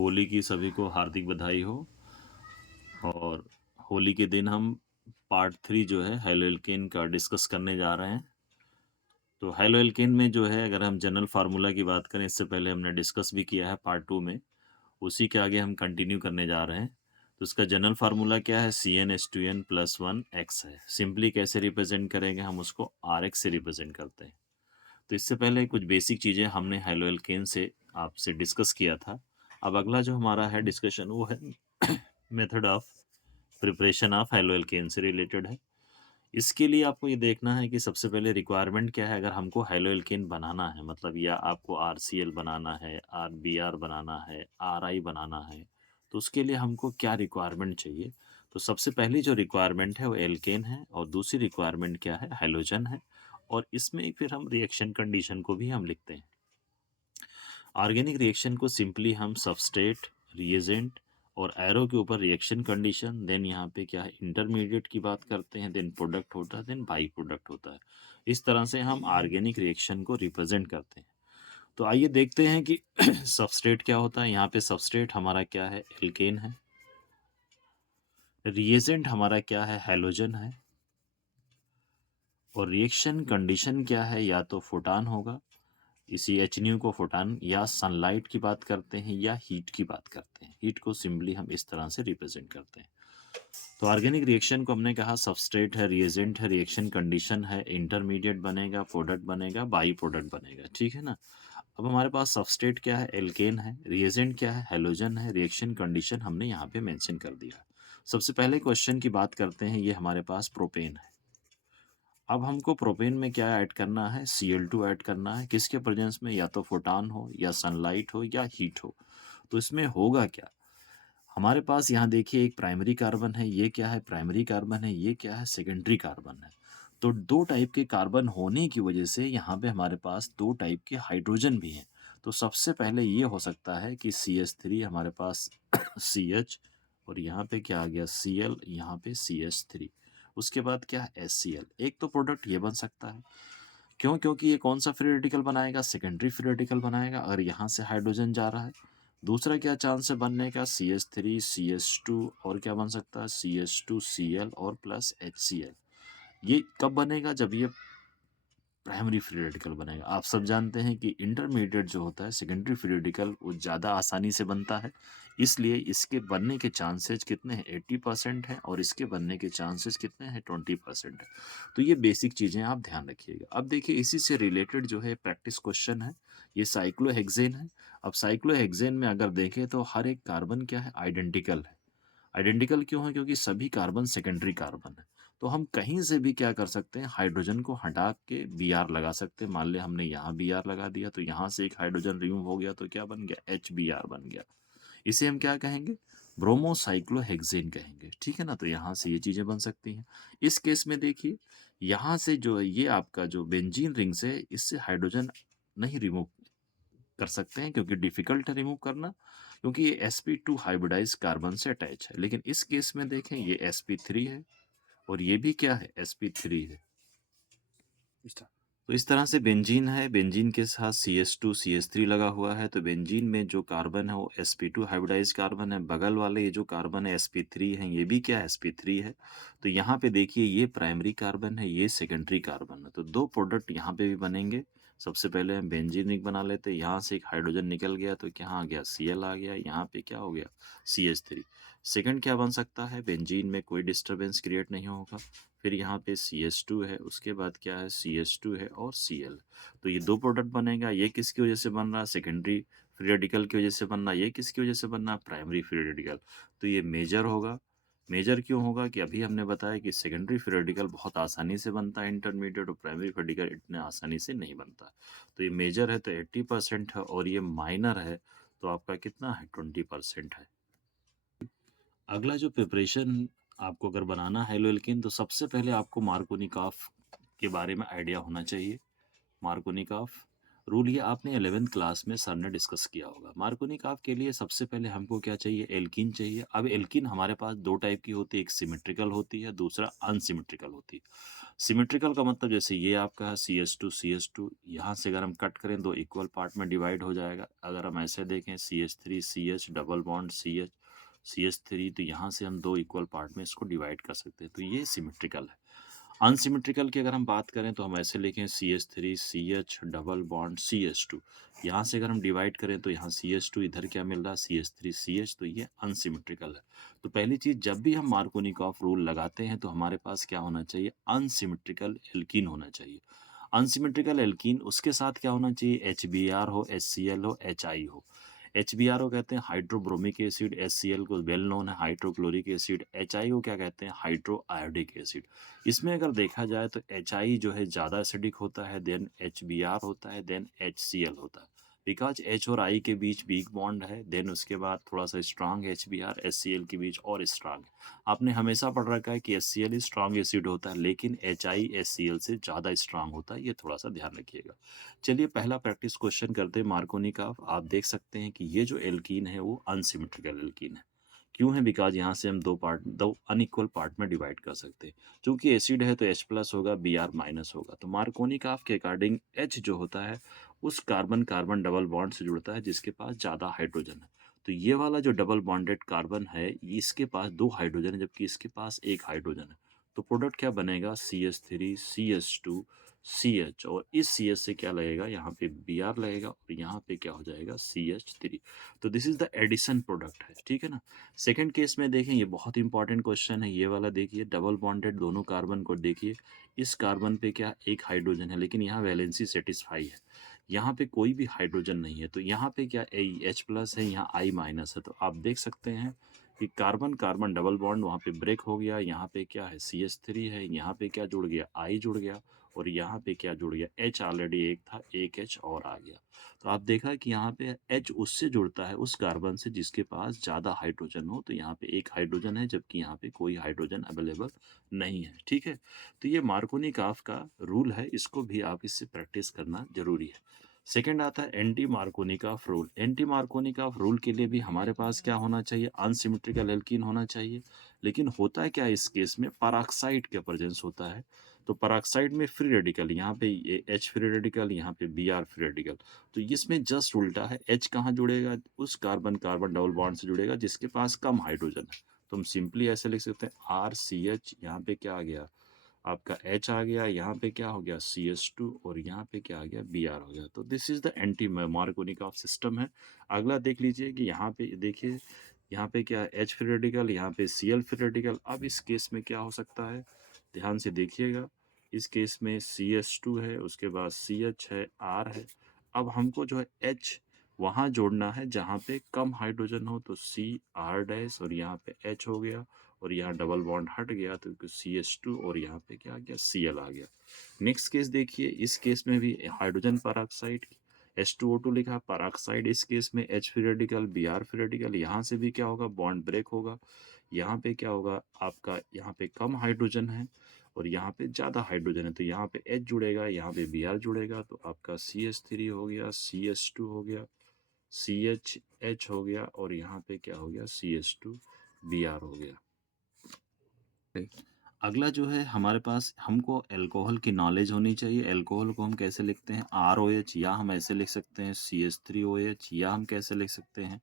होली की सभी को हार्दिक बधाई हो। और होली के दिन हम पार्ट 3 जो है हेलोएल्केन का डिस्कस करने जा रहे हैं। तो हेलोएल्केन में जो है अगर हम जनरल फार्मूला की बात करें, इससे पहले हमने डिस्कस भी किया है पार्ट 2 में, उसी के आगे हम कंटिन्यू करने जा रहे हैं। तो उसका जनरल फार्मूला क्या है? CnH2n प्लस 1 x है। सिंपली कैसे रिप्रेजेंट करेंगे? हम उसको Rx से रिप्रेजेंट करते हैं। तो इससे पहले कुछ बेसिक चीज़ें हमने हेलोएल्केन से आपसे डिस्कस किया था। अब अगला जो हमारा है डिस्कशन वो है method of preparation of haloalkane से रिलेटेड है। इसके लिए आपको ये देखना है कि सबसे पहले रिक्वायरमेंट क्या है। अगर हमको हेलोएल्केन बनाना है, मतलब या आपको RCl बनाना है, RBr बनाना है, RI बनाना है, तो उसके लिए हमको क्या रिक्वायरमेंट चाहिए? तो सबसे पहली जो रिक्वायरमेंट है वो एल्केन है और दूसरी रिक्वायरमेंट क्या है? हैलोजन है। और इसमें फिर हम रिएक्शन कंडीशन को भी हम लिखते हैं। ऑर्गेनिक रिएक्शन को सिंपली हम सबस्ट्रेट, रिएजेंट और एरो के ऊपर रिएक्शन कंडीशन, देन यहाँ पे क्या है इंटरमीडिएट की बात करते हैं, देन प्रोडक्ट होता है, देन बाई प्रोडक्ट होता है। इस तरह से हम ऑर्गेनिक रिएक्शन को रिप्रेजेंट करते हैं। तो आइए देखते हैं कि सबस्ट्रेट क्या होता है। यहाँ पे सबस्ट्रेट हमारा क्या है? एल्केन है। रिएजेंट हमारा क्या है? हैलोजन है। और रिएक्शन कंडीशन क्या है? या तो फोटान होगा, इसी HNU को फोटान, या सनलाइट की बात करते हैं, या हीट की बात करते हैं। हीट को सिंपली हम इस तरह से रिप्रेजेंट करते हैं। तो ऑर्गेनिक रिएक्शन को हमने कहा सबस्ट्रेट है, रिएजेंट है, रिएक्शन कंडीशन है, इंटरमीडिएट बनेगा, प्रोडक्ट बनेगा, बाई प्रोडक्ट बनेगा। ठीक है ना। अब हमारे पास सबस्ट्रेट क्या है? एल्केन है। रिएजेंट क्या है? हैलोजन है। रिएक्शन कंडीशन हमने यहाँ पे मेंशन कर दिया। सबसे पहले क्वेश्चन की बात करते हैं। ये हमारे पास प्रोपेन है। अब हमको प्रोपेन में क्या ऐड करना है? Cl2 ऐड करना है। किसके प्रेजेंस में? या तो फोटान हो, या सनलाइट हो, या हीट हो। तो इसमें होगा क्या? हमारे पास यहाँ देखिए एक प्राइमरी कार्बन है। ये क्या है? प्राइमरी कार्बन है। ये क्या है? सेकेंडरी कार्बन है। तो दो टाइप के कार्बन होने की वजह से यहाँ पे हमारे पास दो टाइप के हाइड्रोजन भी हैं। तो सबसे पहले ये हो सकता है कि CH3 हमारे पास CH, और यहाँ पे क्या आ गया? Cl, यहाँ पे CH3। उसके बाद क्या है? HCl। एक तो प्रोडक्ट ये बन सकता है। क्यों? क्योंकि ये कौन सा फ्री रेडिकल बनाएगा? सेकेंडरी फ्री रेडिकल बनाएगा अगर यहाँ से हाइड्रोजन जा रहा है। दूसरा क्या चांस है बनने का? CH3 CH2, और क्या बन सकता है? CH2 Cl और प्लस HCl। ये कब बनेगा? जब ये प्राइमरी फ्री रेडिकल बनेगा। आप सब जानते हैं कि इंटरमीडिएट जो होता है, सेकेंडरी फ्री रेडिकल, वो ज़्यादा आसानी से बनता है। इसलिए इसके बनने के चांसेस कितने हैं? 80% हैं, और इसके बनने के चांसेस कितने हैं? 20% है। तो ये बेसिक चीज़ें आप ध्यान रखिएगा। अब देखिए इसी से रिलेटेड जो है प्रैक्टिस क्वेश्चन है। ये साइक्लोहेक्सेन है। अब साइक्लोहेक्सेन में अगर देखें तो हर एक कार्बन क्या है? आइडेंटिकल है। आइडेंटिकल क्यों है? क्योंकि सभी कार्बन सेकेंडरी कार्बन है। तो हम कहीं से भी क्या कर सकते हैं? हाइड्रोजन को हटा के Br लगा सकते हैं। मान लिया हमने यहाँ Br लगा दिया, तो यहाँ से एक हाइड्रोजन रिमूव हो गया, तो क्या बन गया? HBr बन गया। इसे हम क्या कहेंगे? ब्रोमोसाइक्लोहेक्सेन कहेंगे। ठीक है ना। तो यहाँ से ये चीज़ें बन सकती हैं। इस केस में देखिए यहाँ से जो है ये आपका जो बेंजीन रिंग से, इससे हाइड्रोजन नहीं रिमूव कर सकते हैं, क्योंकि डिफिकल्ट है रिमूव करना, क्योंकि ये sp2 हाइब्रिडाइज कार्बन से अटैच है। लेकिन इस केस में देखें ये sp3 है, और ये भी क्या है? sp3 है। तो इस तरह से बेंजीन है, बेंजीन के साथ CH2 CH3 लगा हुआ है। तो बेंजीन में जो कार्बन है वो sp2 हाइब्रिडाइज कार्बन है। बगल वाले ये जो कार्बन है sp3 है, ये भी क्या है? sp3 है। तो यहाँ पे देखिए ये प्राइमरी कार्बन है, ये सेकेंडरी कार्बन है। तो दो प्रोडक्ट यहाँ पे भी बनेंगे। सबसे पहले हम बेंजीन रिंग बना लेते हैं। यहाँ से एक हाइड्रोजन निकल गया, तो क्या आ गया? Cl आ गया। यहाँ पे क्या हो गया? CH3। सेकंड क्या बन सकता है? बेंजीन में कोई डिस्टरबेंस क्रिएट नहीं होगा। फिर यहाँ पे CH2 है, उसके बाद क्या है? CH2 है और Cl। तो ये दो प्रोडक्ट बनेगा। ये किसकी वजह से बन रहा है? सेकेंडरी फ्री रेडिकल की वजह से बन रहा है। ये किसकी वजह से बन रहा है? Primary free radical. तो ये मेजर होगा। मेजर क्यों होगा? कि अभी हमने बताया कि सेकेंडरी फ्री रेडिकल बहुत आसानी से बनता है इंटरमीडिएट, और प्राइमरी फ्री रेडिकल इतने आसानी से नहीं बनता। तो ये मेजर है तो 80% है, और ये माइनर है तो आपका कितना है? 20% है। अगला जो प्रिपरेशन आपको अगर बनाना है हेलोएल्केन, तो सबसे पहले आपको मार्कोनिकॉफ के बारे में आइडिया होना चाहिए। मार्कोनिकॉफ रूल ये आपने 11th क्लास में सर ने डिस्कस किया होगा। मार्कोनिक ऑफ के लिए सबसे पहले हमको क्या चाहिए? एल्कीन चाहिए। अब एल्कीन हमारे पास 2 टाइप की होती है, एक सिमेट्रिकल होती है, दूसरा अनसिमेट्रिकल होती है। सिमेट्रिकल का मतलब जैसे ये आपका है CH2 यहाँ से अगर हम कट करें 2 इक्वल पार्ट में डिवाइड हो जाएगा। अगर हम ऐसे देखें CH3 CH double bond CH3 तो यहाँ से हम 2 इक्वल पार्ट में इसको डिवाइड कर सकते हैं। तो ये सिमेट्रिकल है। अनसिमेट्रिकल की अगर हम बात करें तो हम ऐसे लिखें CH3 CH double bond CH2 यहाँ से अगर हम डिवाइड करें तो यहाँ CH2 इधर क्या मिल रहा है CH3 CH तो ये अनसिमेट्रिकल है। तो पहली चीज जब भी हम मार्कोनिकॉफ रूल लगाते हैं तो हमारे पास क्या होना चाहिए? अनसिमेट्रिकल एल्कीन होना चाहिए। अनसिमेट्रिकल एल्कीन उसके साथ क्या होना चाहिए? HBr हो, HCl हो, HI हो। HBr को कहते हैं हाइड्रोब्रोमिक एसिड, HCl को वेल नोन है हाइड्रोक्लोरिक एसिड, HI को क्या कहते हैं? Hydro iodic acid. इसमें अगर देखा जाए तो HI जो है ज़्यादा एसिडिक होता है, देन HBr होता है, देन HCl होता है। बिकॉज H और I के बीच वीक बॉन्ड है, देन उसके बाद थोड़ा सा स्ट्रांग HBr HCl के बीच और स्ट्रांग है। आपने हमेशा पढ़ रखा है कि HCl स्ट्रांग एसिड होता है, लेकिन HI HCl से ज़्यादा स्ट्रांग होता है, ये थोड़ा सा ध्यान रखिएगा। चलिए पहला प्रैक्टिस क्वेश्चन करते हैं मार्कोनी का। आप देख सकते हैं कि ये जो एल्कीन है वो अनसिमेट्रिकल एल्कीन है। क्यों है? बिकॉज यहाँ से हम दो अनइक्वल पार्ट में डिवाइड कर सकते हैं। चूंकि एसिड है तो H प्लस होगा, Br माइनस होगा। तो मार्कोनिक ऑफ के अकॉर्डिंग H जो होता है उस कार्बन कार्बन डबल बॉन्ड से जुड़ता है जिसके पास ज़्यादा हाइड्रोजन है। तो ये वाला जो डबल बॉन्डेड कार्बन है इसके पास 2 हाइड्रोजन है, जबकि इसके पास 1 हाइड्रोजन है। तो प्रोडक्ट क्या बनेगा? CH3 CH2 CH, और इस CH से क्या लगेगा? यहाँ पे Br लगेगा और यहाँ पे क्या हो जाएगा? CH3। तो this is the addition product है, ठीक है ना। सेकंड केस में देखें, ये बहुत इंपॉर्टेंट क्वेश्चन है ये वाला। देखिए डबल बॉन्डेड दोनों कार्बन को देखिए, इस कार्बन पे क्या 1 हाइड्रोजन है, लेकिन यहाँ वैलेंसी सेटिस्फाई है, यहाँ पे कोई भी हाइड्रोजन नहीं है। तो यहाँ पे क्या H प्लस है, यहाँ I माइनस है। तो आप देख सकते हैं कि कार्बन कार्बन डबल बॉन्ड वहाँ पे ब्रेक हो गया। यहाँ पे क्या है? CH3 है, यहाँ पे क्या जुड़ गया? I जुड़ गया, और यहाँ पे क्या जुड़ गया? H ऑलरेडी एक था, एक H और आ गया। तो आप देखा कि यहाँ पे H उससे जुड़ता है उस कार्बन से जिसके पास ज़्यादा हाइड्रोजन हो। तो यहाँ पे 1 हाइड्रोजन है, जबकि यहाँ पे कोई हाइड्रोजन अवेलेबल नहीं है, ठीक है। तो ये मार्कोनिक ऑफ का रूल है, इसको भी आप इससे प्रैक्टिस करना जरूरी है। सेकंड आता है anti Markovnikov of rule. Anti Markovnikov of rule के लिए भी हमारे पास क्या होना चाहिए? अनसिमेट्रिकल एल्कीन होना चाहिए। लेकिन होता है क्या इस केस में? पेरोक्साइड का प्रेजेंस होता है। तो पेरोक्साइड में फ्री रेडिकल, यहाँ पे ये H फ्री रेडिकल, यहाँ पे Br फ्री रेडिकल। तो इसमें जस्ट उल्टा है। H कहाँ जुड़ेगा? उस कार्बन कार्बन डबल बॉन्ड से जुड़ेगा जिसके पास कम हाइड्रोजन है। तो हम सिंपली ऐसे लिख सकते हैं RCH, यहाँ पे क्या आ गया? आपका H आ गया, यहाँ पे क्या हो गया? CH2, और यहाँ पे क्या आ गया? Br हो गया। तो this is the anti Markovnikov of system है। अगला देख लीजिए कि यहाँ पे देखिए, यहाँ पे क्या है? H फ्री रेडिकल, यहाँ पे Cl फ्री रेडिकल। अब इस केस में क्या हो सकता है? ध्यान से देखिएगा। इस केस में CH2 है, उसके बाद CH है, R है। अब हमको जो है H वहाँ जोड़ना है जहाँ पे कम हाइड्रोजन हो। तो CR डैश, और यहाँ पे H हो गया, और यहाँ डबल बॉन्ड हट गया तो CH2, और यहाँ पे क्या आ गया? Cl आ गया। नेक्स्ट केस देखिए, इस केस में भी हाइड्रोजन पेरोक्साइड, H2O2 लिखा, पेरोक्साइड। इस केस में H free radical, Br free radical. यहाँ से भी क्या होगा? बॉन्ड ब्रेक होगा। यहाँ पे क्या होगा आपका? यहाँ पे कम हाइड्रोजन है और यहाँ पे ज़्यादा हाइड्रोजन है। तो यहाँ पे H जुड़ेगा, यहाँ पे Br जुड़ेगा, तो आपका CH3 हो गया, CH2 हो गया, CH हो गया, और यहाँ पे क्या हो गया? CH2 Br हो गया। अगला जो है हमारे पास, हमको अल्कोहल की नॉलेज होनी चाहिए। अल्कोहल को हम कैसे लिखते हैं? ROH, या हम ऐसे लिख सकते हैं CH3OH, या हम कैसे लिख सकते हैं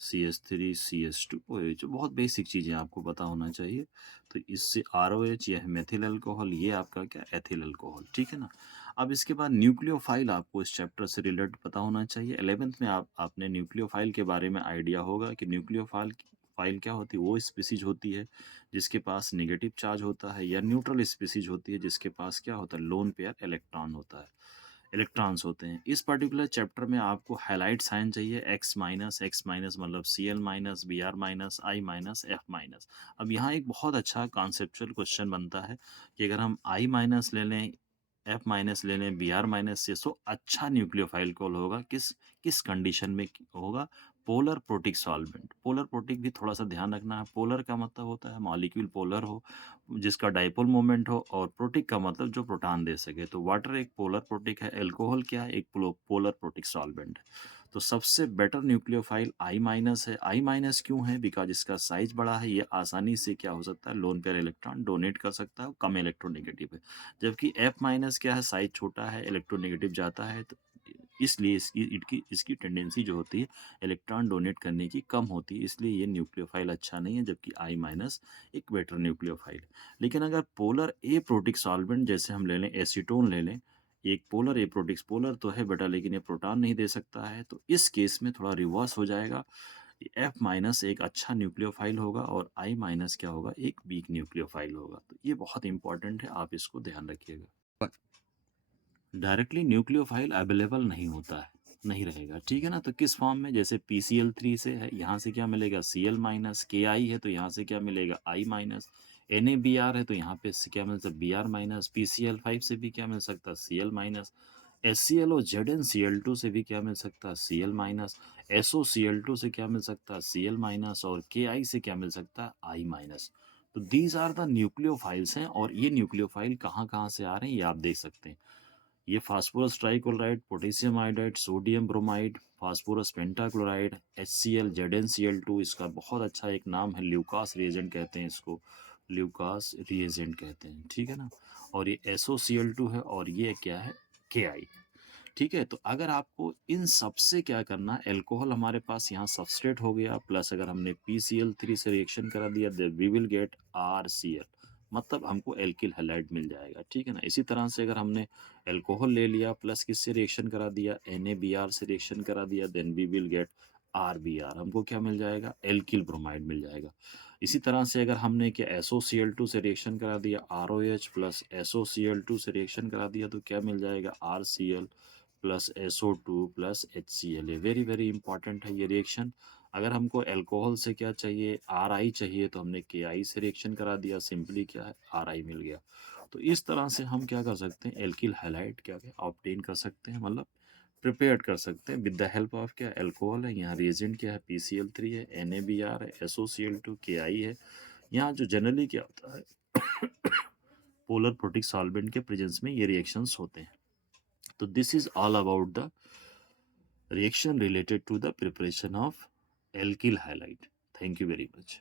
CH3CH2OH। बहुत बेसिक चीज़ें आपको पता होना चाहिए। तो इससे ROH, यह है मेथिल अल्कोहल, ये आपका क्या? एथिल अल्कोहल, ठीक है ना। अब इसके बाद न्यूक्लियोफाइल आपको इस चैप्टर से रिलेटेड पता होना चाहिए। 11th में आपने न्यूक्लियोफाइल के बारे में आइडिया होगा कि न्यूक्लियोफाइल फाइल क्या होती है? वो स्पीसीज होती है जिसके पास नेगेटिव चार्ज होता है, या न्यूट्रल स्पीसीज होती है जिसके पास क्या होता है? लोन पेयर इलेक्ट्रॉन होता है, इलेक्ट्रॉन्स होते हैं। इस पर्टिकुलर चैप्टर में आपको हाईलाइट साइन चाहिए X माइनस, X माइनस मतलब Cl minus, Br minus, I minus, F minus. अब यहाँ एक बहुत अच्छा कॉन्सेप्चुअल क्वेश्चन बनता है कि अगर हम I माइनस ले लें, F माइनस ले लें, Br माइनस से, सो अच्छा न्यूक्लियोफाइल कॉल होगा किस किस कंडीशन में होगा? Polar protic solvent. Polar protic भी थोड़ा सा ध्यान रखना है। पोलर का मतलब होता है मॉलिक्यूल पोलर हो, जिसका डाइपोल मोमेंट हो, और प्रोटिक का मतलब जो प्रोटॉन दे सके। तो वाटर एक पोलर प्रोटिक है, अल्कोहल क्या है, एक पोलर प्रोटिक सॉल्वेंट है। तो सबसे बेटर न्यूक्लियोफाइल आई माइनस है। आई माइनस क्यों है? बिकॉज इसका साइज बड़ा है, ये आसानी से क्या हो सकता है, लोन पेयर इलेक्ट्रॉन डोनेट कर सकता है, कम इलेक्ट्रोनेगेटिव है। जबकि एफ माइनस क्या है, साइज छोटा है, इलेक्ट्रोनेगेटिव जाता है, तो इसलिए इसकी टेंडेंसी जो होती है इलेक्ट्रॉन डोनेट करने की कम होती है, इसलिए ये न्यूक्लियोफाइल अच्छा नहीं है। जबकि आई माइनस एक बेटर न्यूक्लियोफाइल है। लेकिन अगर पोलर ए प्रोटिक सॉल्वेंट जैसे हम ले लें, एसीटोन ले लें, एक पोलर ए प्रोटिक्स, पोलर तो है बेटा लेकिन ये प्रोटॉन नहीं दे सकता है, तो इस केस में थोड़ा रिवर्स हो जाएगा। एफ माइनस एक अच्छा न्यूक्लियोफाइल होगा और आई माइनस क्या होगा, एक वीक न्यूक्लियोफाइल होगा। तो ये बहुत इंपॉर्टेंट है, आप इसको ध्यान रखिएगा। डायरेक्टली न्यूक्लियोफाइल अवेलेबल नहीं होता है, नहीं रहेगा, ठीक है ना। तो किस फॉर्म में, जैसे PCl3 से है, यहाँ से क्या मिलेगा, Cl माइनस, Ki है तो यहाँ से क्या मिलेगा, I माइनस, NaBr है तो यहाँ पे से क्या मिल सकता है, Br माइनस, PCl5 से भी क्या मिल सकता है, Cl माइनस, HCl और ZnCl2 से भी क्या मिल सकता है, Cl माइनस, SOCl2 से क्या मिल सकता है, Cl माइनस, और Ki से क्या मिल सकता है, I माइनस। तो दीज आर द न्यूक्लियोफाइल्स हैं, और ये न्यूक्लियोफाइल कहाँ कहाँ से आ रहे हैं ये आप देख सकते हैं। ये phosphorus trichloride, potassium iodide, sodium bromide, phosphorus pentachloride, HCl, ZnCl2, इसका बहुत अच्छा एक नाम है, ल्यूकास रिएजेंट कहते हैं इसको, ल्यूकास रिएजेंट कहते हैं, ठीक है ना। और ये SOCl2 है, और ये क्या है, Ki। ठीक है, तो अगर आपको इन सब से क्या करना है, अल्कोहल हमारे पास यहाँ सबस्ट्रेट हो गया, प्लस अगर हमने PCl3 से रिएक्शन करा दिया, वी विल गेट RCl, मतलब हमको एल्किल हैलाइड मिल जाएगा, ठीक है ना। इसी तरह से अगर हमने अल्कोहल ले लिया, प्लस किससे रिएक्शन करा दिया, NaBr से रिएक्शन करा दिया, then we will get RBr, हमको क्या मिल जाएगा, एल्किल ब्रोमाइड मिल जाएगा। इसी तरह से अगर हमने क्या SOCl2 से रिएक्शन करा दिया, ROH प्लस SOCl2 से रिएक्शन करा दिया, तो क्या मिल जाएगा, RCl plus SO2 plus HCl। ये वेरी वेरी इंपॉर्टेंट है ये रिएक्शन। अगर हमको अल्कोहल से क्या चाहिए, RI चाहिए, तो हमने KI से रिएक्शन करा दिया, सिंपली क्या है, RI मिल गया। तो इस तरह से हम क्या कर सकते हैं, एल्किल हैलाइड क्या ऑब्टेन कर सकते हैं, मतलब प्रिपेयर कर सकते हैं विद द हेल्प ऑफ क्या, अल्कोहल है, यहाँ रिएजेंट क्या है, PCl3 है, NaBr है, SOCl2, KI है। यहाँ जो जनरली क्या होता है पोलर प्रोटिक सॉल्वेंट के प्रेजेंस में ये रिएक्शंस होते हैं। तो this is all about the reaction related to the preparation of alkyl halide. Thank you very much.